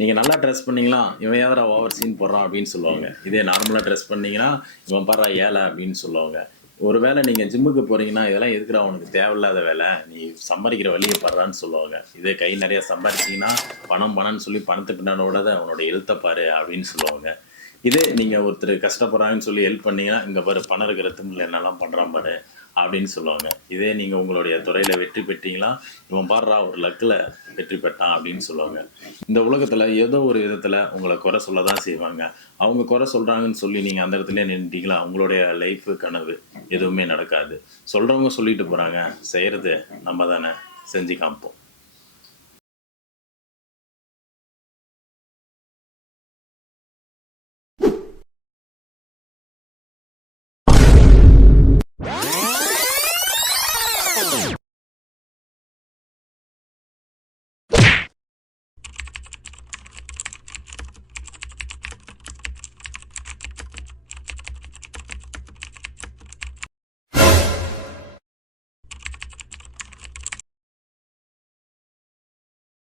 நீங்க நல்லா ட்ரெஸ் பண்ணீங்களா, "இவன் எதுடா ஓவர் சீன் போடுறான்" அப்படின்னு சொல்லுவாங்க. இதே நார்மலா ட்ரெஸ் பண்ணீங்கன்னா, "இவன் பார்றா ஏழை" அப்படின்னு சொல்லுவாங்க. ஒருவேளை நீங்க ஜிம்முக்கு போறீங்கன்னா, "இதெல்லாம் எதுக்குடா உனக்கு தேவையில்லாத வேலை. நீ சம்பாரிக்கிற வழிய பார்றான்னு" சொல்லுவாங்க. இதே கை நெறைய சம்பாரிச்சீங்கன்னா, "பணம் பணம்னு சொல்லி பணத்த பின்னால ஓடாத உன்னோட எழுத்த பாரு" அப்படின்னு சொல்லுவாங்க. இதே நீங்க ஒருத்தர் கஷ்டப்படுறாங்கன்னு சொல்லி ஹெல்ப் பண்ணீங்கன்னா, "இங்க பாரு பணம் இருக்கிற திமிருல என்னெல்லாம் பண்றான் பாரு" அப்படின்னு சொல்லுவாங்க. இதே நீங்க உங்களுடைய துறையில வெற்றி பெற்றீங்களா, "இவன் பார்றா ஒரு லக்குல வெற்றி பெற்றான்" அப்படின்னு சொல்லுவாங்க. இந்த உலகத்துல ஏதோ ஒரு விதத்துல உங்கள குறை சொல்ல தான் செய்வாங்க. அவங்க குறை சொல்றாங்கன்னு சொல்லி நீங்க அந்த இடத்துலயே நின்னுட்டீங்களா, உங்களுடைய லைஃப் கனவு எதுவுமே நடக்காது. சொல்றவங்க சொல்லிட்டு போறாங்க. செய்யறது நம்ம தானே செஞ்சு காமிப்போம்.